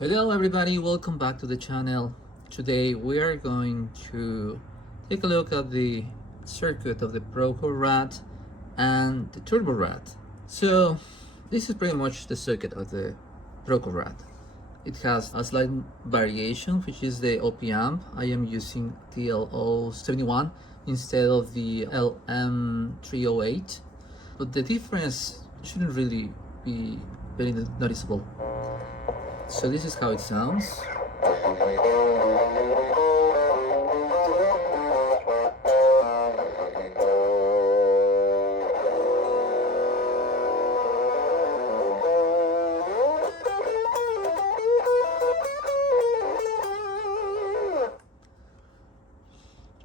Hello everybody, welcome back to the channel. Today we are going to take a look at the circuit of the Proco-Rad and the Turbo-Rad. So this is pretty much the circuit of the Proco-Rad. It has a slight variation, which is the op-amp. I am using TL071 instead of the LM308, but the difference shouldn't really be very noticeable. So this is how it sounds.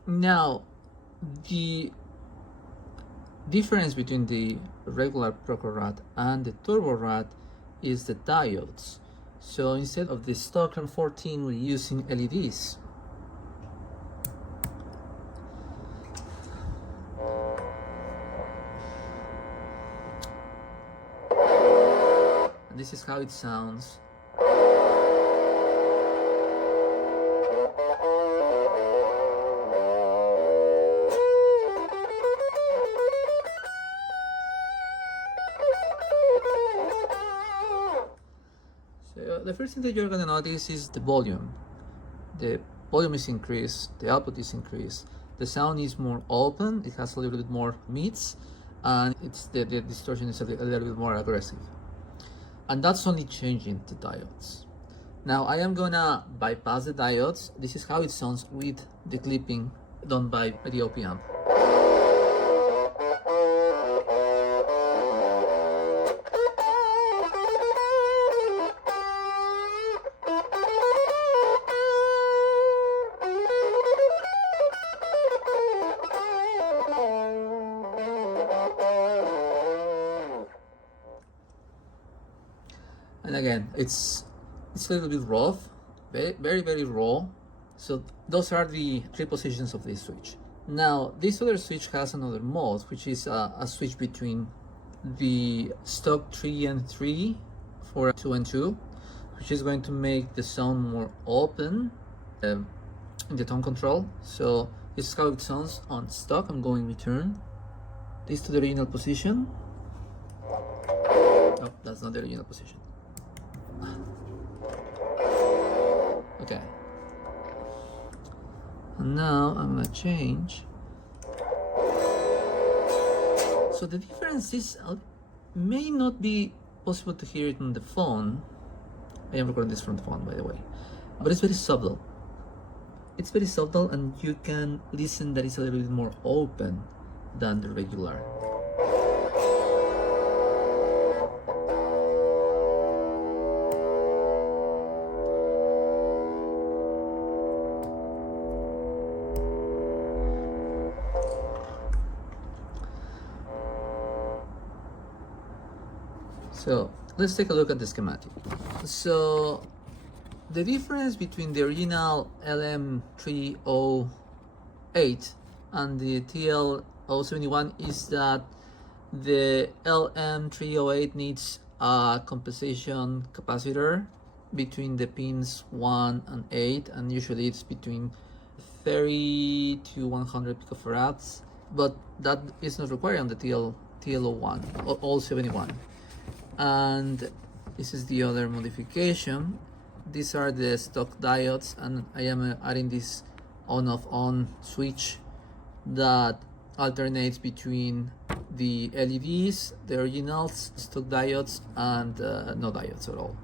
Now, the difference between the regular Proco-Rad and the Turbo-Rad is the diodes. So instead of the stock M14, we're using LEDs. And this is how it sounds. The first thing that you're going to notice is the volume. The volume is increased, the output is increased, the sound is more open, it has a little bit more mids, and the distortion is a little bit more aggressive. And that's only changing the diodes. Now I am going to bypass the diodes. This is how it sounds with the clipping done by the op-amp. And again, it's a little bit rough, very raw. So those are the three positions of this switch. Now this other switch has another mode, which is a switch between the stock 3 and 3 for 2 and 2, which is going to make the sound more open in the tone control. So this is how it sounds on stock. I'm going return this to the original position. Oh, that's not the original position. Okay, and now I'm gonna change. So the difference is may not be possible to hear it on the phone. I am recording this from the phone, by the way, but it's very subtle. It's very subtle, and you can listen that it's a little bit more open than the regular. So let's take a look at the schematic. So the difference between the original LM308 and the TL071 is that the LM308 needs a compensation capacitor between the pins 1 and 8, and usually it's between 30 to 100 picofarads, but that is not required on the TL01 or 71. And this is the other modification. These are the stock diodes, and I am adding this on-off-on switch that alternates between the LEDs, the originals, stock diodes, and no diodes at all.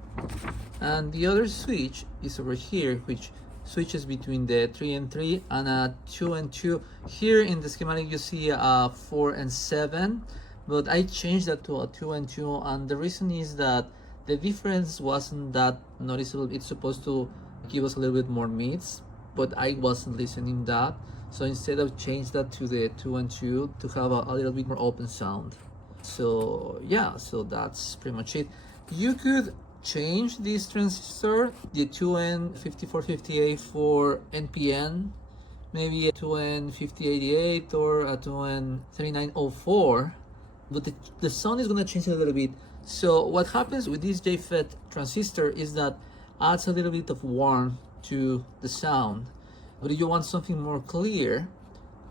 And the other switch is over here, which switches between the 3 and 3 and 2 and 2. Here in the schematic you see 4 and 7. But I changed that to a 2 and 2, and the reason is that the difference wasn't that noticeable. It's supposed to give us a little bit more mids, but I wasn't listening that. So instead I've changed that to the 2 and 2 to have a little bit more open sound. So yeah, so that's pretty much it. You could change this transistor, the 2N5458 for NPN, maybe a 2N5088 or a 2N3904. But the sound is going to change a little bit. So what happens with this JFET transistor is that adds a little bit of warmth to the sound. But if you want something more clear,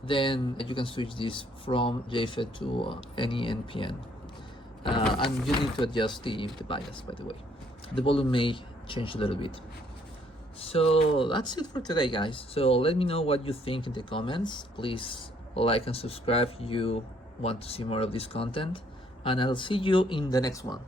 then you can switch this from JFET to any NPN. And you need to adjust the bias, by the way. The volume may change a little bit. So that's it for today, guys. So let me know what you think in the comments. Please like and subscribe if you want to see more of this content. And I'll see you in the next one.